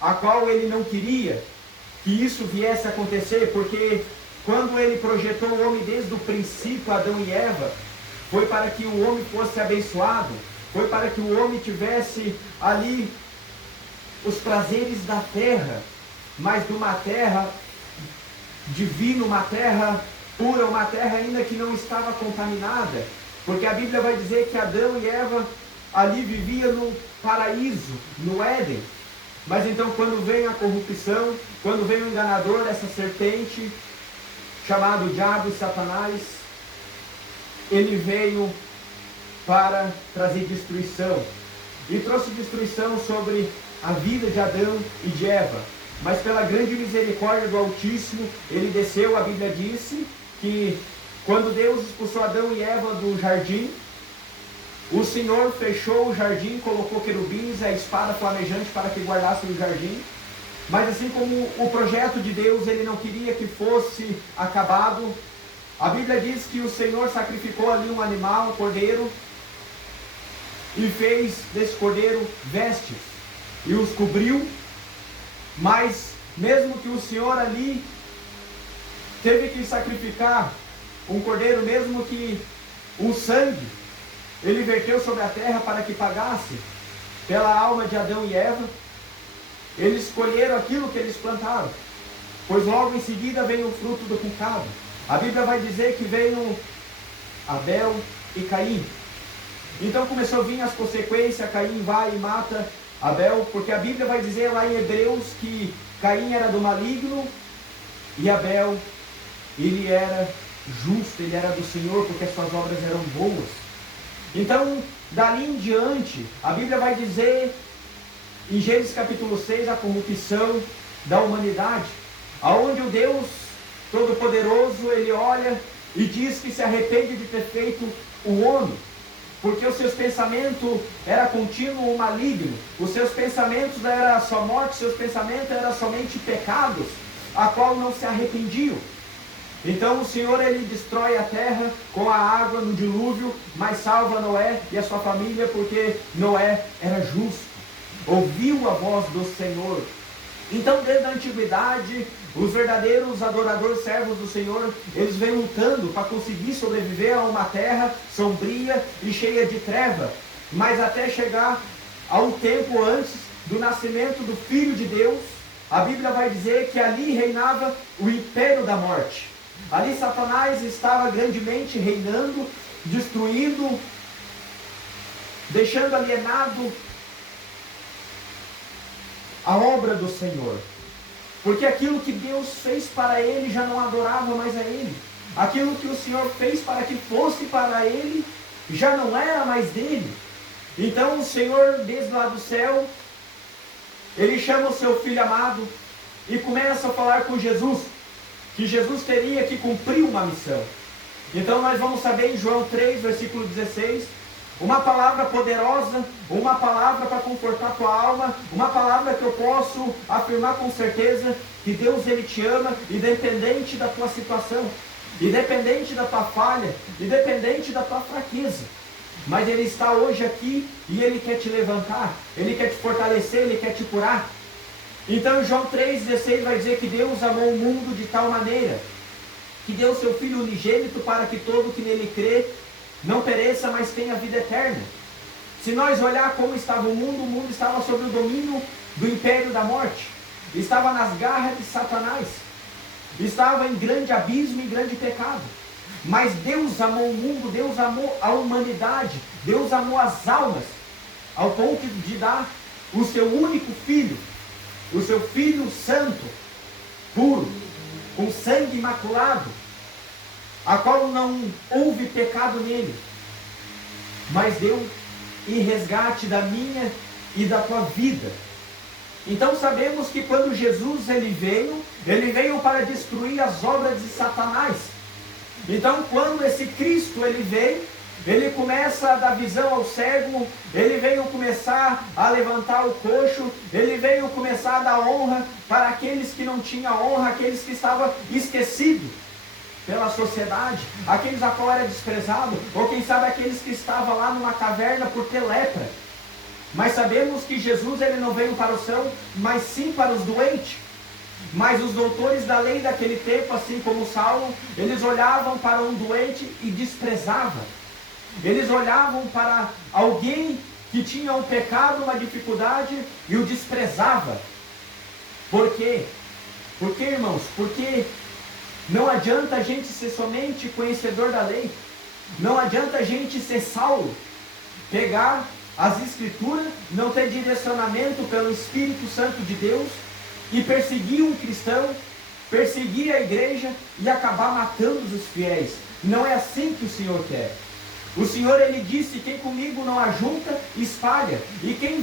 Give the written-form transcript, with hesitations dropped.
a qual ele não queria que isso viesse a acontecer, porque quando ele projetou o homem desde o princípio, Adão e Eva, foi para que o homem fosse abençoado, foi para que o homem tivesse ali os prazeres da terra, mas de uma terra divina, uma terra pura, uma terra ainda que não estava contaminada, porque a Bíblia vai dizer que Adão e Eva ali viviam no paraíso, no Éden. Mas então quando vem a corrupção, quando vem o enganador, essa serpente, chamado Diabo e Satanás, ele veio para trazer destruição. E trouxe destruição sobre a vida de Adão e de Eva. Mas pela grande misericórdia do Altíssimo, ele desceu, a Bíblia disse que quando Deus expulsou Adão e Eva do jardim, o Senhor fechou o jardim, colocou querubins e a espada flamejante para que guardassem o jardim. Mas assim como o projeto de Deus, ele não queria que fosse acabado, a Bíblia diz que o Senhor sacrificou ali um animal, um cordeiro, e fez desse cordeiro vestes, e os cobriu. Mas mesmo que o Senhor ali teve que sacrificar um cordeiro, mesmo que o sangue ele verteu sobre a terra para que pagasse pela alma de Adão e Eva, eles colheram aquilo que eles plantaram, pois logo em seguida vem o fruto do pecado. A Bíblia vai dizer que veio Abel e Caim. Então começou a vir as consequências, Caim vai e mata Abel, porque a Bíblia vai dizer lá em Hebreus que Caim era do maligno e Abel, ele era justo, ele era do Senhor, porque as suas obras eram boas. Então, dali em diante, a Bíblia vai dizer, em Gênesis capítulo 6, a corrupção da humanidade, aonde o Deus Todo-Poderoso, ele olha e diz que se arrepende de ter feito o homem, porque os seus pensamentos eram contínuo maligno, os seus pensamentos eram só morte, os seus pensamentos eram somente pecados, a qual não se arrependiam. Então o Senhor ele destrói a terra com a água no dilúvio, mas salva Noé e a sua família, porque Noé era justo, ouviu a voz do Senhor. Então desde a antiguidade, os verdadeiros adoradores servos do Senhor, eles vêm lutando para conseguir sobreviver a uma terra sombria e cheia de treva, mas até chegar ao tempo antes do nascimento do Filho de Deus, a Bíblia vai dizer que ali reinava o império da morte. Ali Satanás estava grandemente reinando, destruindo, deixando alienado a obra do Senhor. Porque aquilo que Deus fez para ele já não adorava mais a ele. Aquilo que o Senhor fez para que fosse para ele já não era mais dele. Então o Senhor, desde lá do céu, ele chama o seu filho amado e começa a falar com Jesus, que Jesus teria que cumprir uma missão. Então nós vamos saber em João 3, versículo 16, uma palavra poderosa, uma palavra para confortar a tua alma, uma palavra que eu posso afirmar com certeza que Deus ele te ama, independente da tua situação, independente da tua falha, independente da tua fraqueza. Mas Ele está hoje aqui e Ele quer te levantar, Ele quer te fortalecer, Ele quer te curar. Então João 3,16 vai dizer que Deus amou o mundo de tal maneira que deu seu Filho unigênito para que todo que nele crê não pereça, mas tenha vida eterna. Se nós olhar como estava o mundo estava sob o domínio do império da morte, estava nas garras de Satanás, estava em grande abismo e grande pecado. Mas Deus amou o mundo, Deus amou a humanidade, Deus amou as almas, ao ponto de dar o seu único Filho, o seu Filho santo, puro, com sangue imaculado, a qual não houve pecado nele, mas deu em resgate da minha e da tua vida. Então sabemos que quando Jesus ele veio para destruir as obras de Satanás. Então quando esse Cristo ele veio, ele começa a dar visão ao cego, ele veio começar a levantar o coxo, ele veio começar a dar honra para aqueles que não tinham honra, aqueles que estavam esquecidos pela sociedade, aqueles a qual era desprezado, ou quem sabe aqueles que estavam lá numa caverna por ter lepra. Mas sabemos que Jesus ele não veio para o céu, mas sim para os doentes. Mas os doutores da lei daquele tempo, assim como Saulo, eles olhavam para um doente e desprezavam. Eles olhavam para alguém que tinha um pecado, uma dificuldade, e o desprezava. Por quê? Por quê, irmãos? Porque não adianta a gente ser somente conhecedor da lei. Não adianta a gente ser Saulo, pegar as escrituras, não ter direcionamento pelo Espírito Santo de Deus e perseguir um cristão, perseguir a igreja e acabar matando os fiéis. Não é assim que o Senhor quer. O Senhor ele disse: quem comigo não ajunta, espalha, e quem